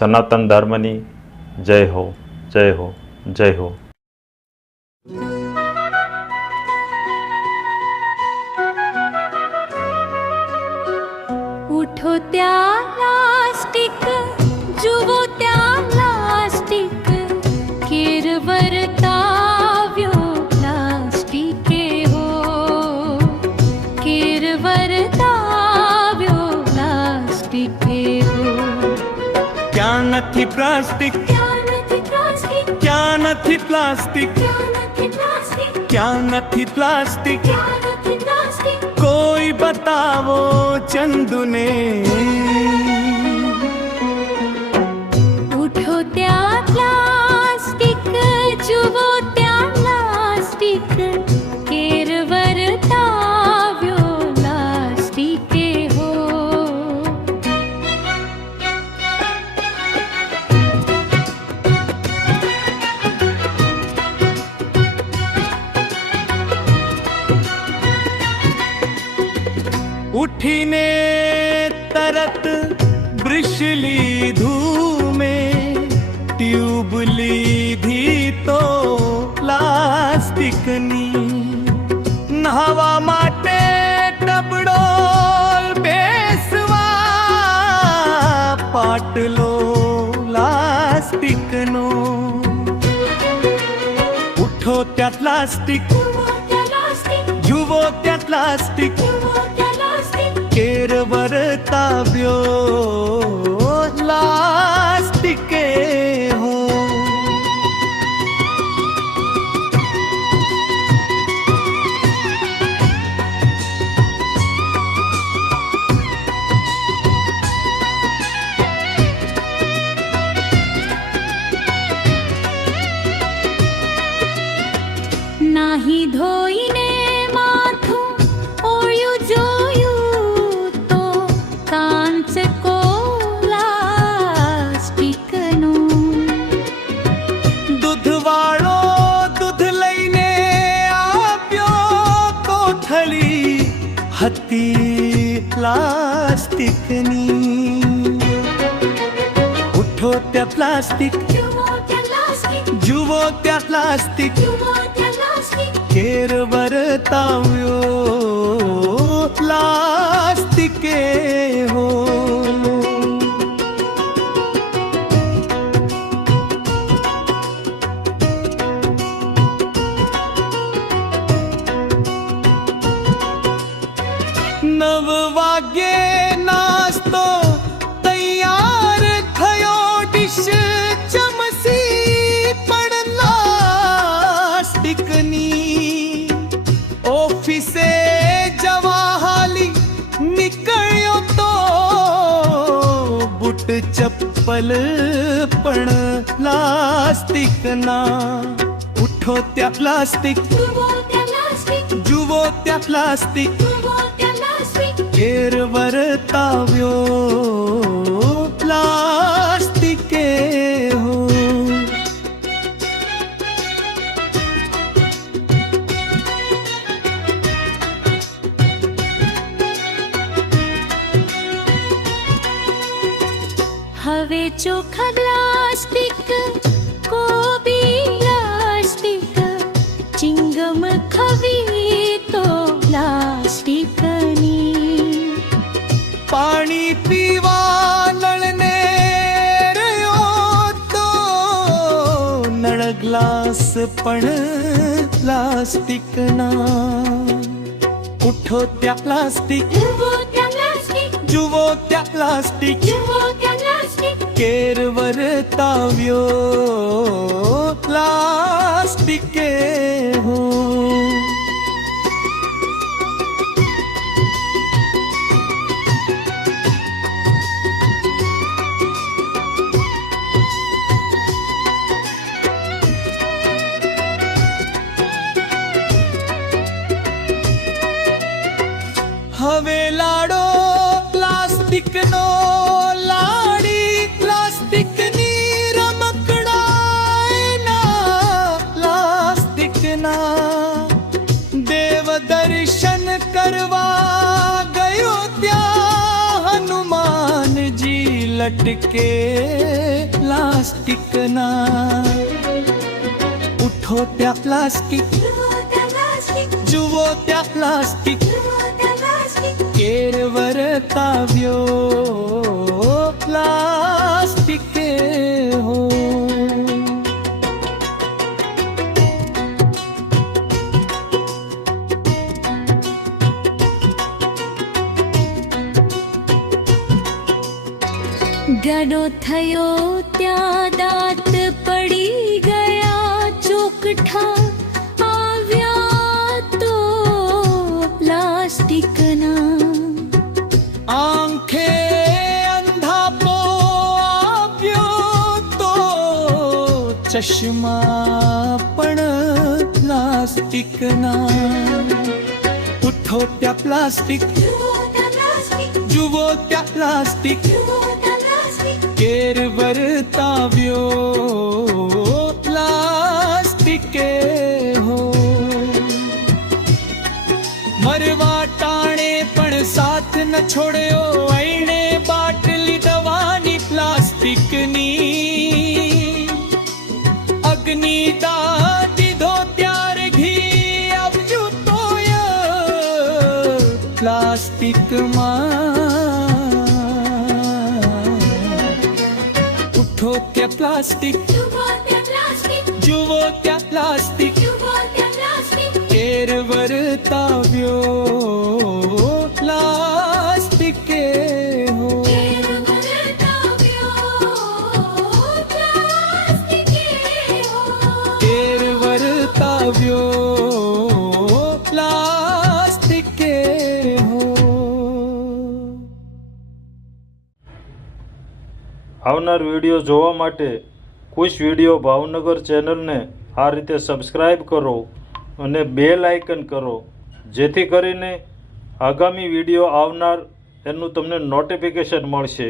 સનાતન ધર્મની જય હો, જય હો, જય હો. ઉઠો ત્યાં પ્લાસ્ટિક, જુઓ ત્યાં પ્લાસ્ટિક, કેર વર્તાવ્યો પ્લાસ્ટિકે હો, કેર વર્તાવ્યો પ્લાસ્ટિકે હો. ક્યાં નથી પ્લાસ્ટિક, ક્યાં નથી પ્લાસ્ટિક, ક્યાં નથી પ્લાસ્ટિક, ક્યાં નથી પ્લાસ્ટિક, ક્યાં નથી પ્લાસ્ટિક, ક્યાં નથી પ્લાસ્ટિક. કોઈ બતાવો ચંદુને. ઉઠો ત્યાં પ્લાસ્ટિક, જુઓ ત્યાં પ્લાસ્ટિક, કેર વર્તાવ્યો પ્લાસ્ટિકે હો. ઉઠીને તરત બ્રશ લીધું મેં, ટ્યુબ લીધી તો પ્લાસ્ટિકની, નહાવા માટે ટબડો બેસવા પાટલો પ્લાસ્ટિકનો. ઉઠો ત્યાં પ્લાસ્ટિક, જુઓ ત્યાં પ્લાસ્ટિક, કેર વર્તાવ્યો પ્લાસ્ટિકે હો. નાહી ધોઈને માથું ઓળ્યું જોયું તો કાંચ કો પ્લાસ્ટિકનો. દૂધવાળો દૂધ લઈને આવ્યો, કોથળી હતી પ્લાસ્ટિકની. ઉઠો ત્યાં પ્લાસ્ટિક, જુઓ ત્યાં પ્લાસ્ટિક, જુઓ ત્યાં પ્લાસ્ટિક, જુઓ ત્યાં પ્લાસ્ટિક. કેર વર્તાવ્યો પ્લાસ્ટિકે હો. નવ વાગ્યે નાસ્તો તૈયાર થયો, ડીશ ચમચી પણ પ્લાસ્ટિકની. ઓફિસે જવા હાલી નીકળ્યો તો બૂટ ચપ્પલ પણ પ્લાસ્ટિકના. ઉઠો ત્યાં પ્લાસ્ટિક, જુઓ ત્યાં પ્લાસ્ટિક, જુઓ ત્યાં પ્લાસ્ટિક, જુઓ ત્યાં પ્લાસ્ટિક. કેર વર્તાવ્યો પ્લાસ્ટિકે હો. હવે ચોખ્ખા પ્લાસ્ટિક, કોબી પ્લાસ્ટિક, ચિંગમ ખવી તો પ્લાસ્ટિકની. પાણી પીવા નળને રહ્યો તો નળ ગ્લાસ પણ પ્લાસ્ટિકના. ઉઠો ત્યાં પ્લાસ્ટિક, જુઓ ત્યાં પ્લાસ્ટિક, જુઓ ત્યાં પ્લાસ્ટિક, જુઓ ત્યાં પ્લાસ્ટિક. કેર વર્તાવ્યો પ્લાસ્ટિકે હો. હવે લાડો પ્લાસ્ટિકનો, લાડી પ્લાસ્ટિકની, રમકડા પ્લાસ્ટિકના. દેવ દર્શન કરવા ગયો ત્યાં હનુમાનજી લટકે પ્લાસ્ટિક ના ઉઠો ત્યાં પ્લાસ્ટિક જુઓ ત્યાં પ્લાસ્ટિક કેર વર્તાવ્યો પ્લાસ્ટિકે હો ગાડો થયો ત્યાં દાંત પડી ગયા ચોકઠા આવ્યા તો પ્લાસ્ટિકના આંખે અંધાપો આવ્યો તો ચશ્મા પણ પ્લાસ્ટિકના ઉઠો ત્યાં પ્લાસ્ટિક જુઓ ત્યાં પ્લાસ્ટિક કેર વર્તાવ્યો પ્લાસ્ટિકે હો મરવા ટાણે પણ સાથ ન છોડ્યો આઈને બાટલી દવાની પ્લાસ્ટિકની અગ્નિ દા દીધો ત્યારે ઘી આવ્યું તોય પ્લાસ્ટિકમાં ઉઠો ત્યાં પ્લાસ્ટિક જુઓ ત્યાં પ્લાસ્ટિક કેર વર્તાવ્યો પ્લાસ્ટિકે હો કેર વર્તાવ્યો પ્લાસ્ટિકે હો આવનાર વિડીયો જોવા માટે ખુશ વિડીયો ભાવનગર ચેનલને આ રીતે સબસ્ક્રાઈબ કરો અને બેલ આઇકન કરો જેથી કરીને આગામી વિડીયો આવનાર એનું તમને નોટિફિકેશન મળશે.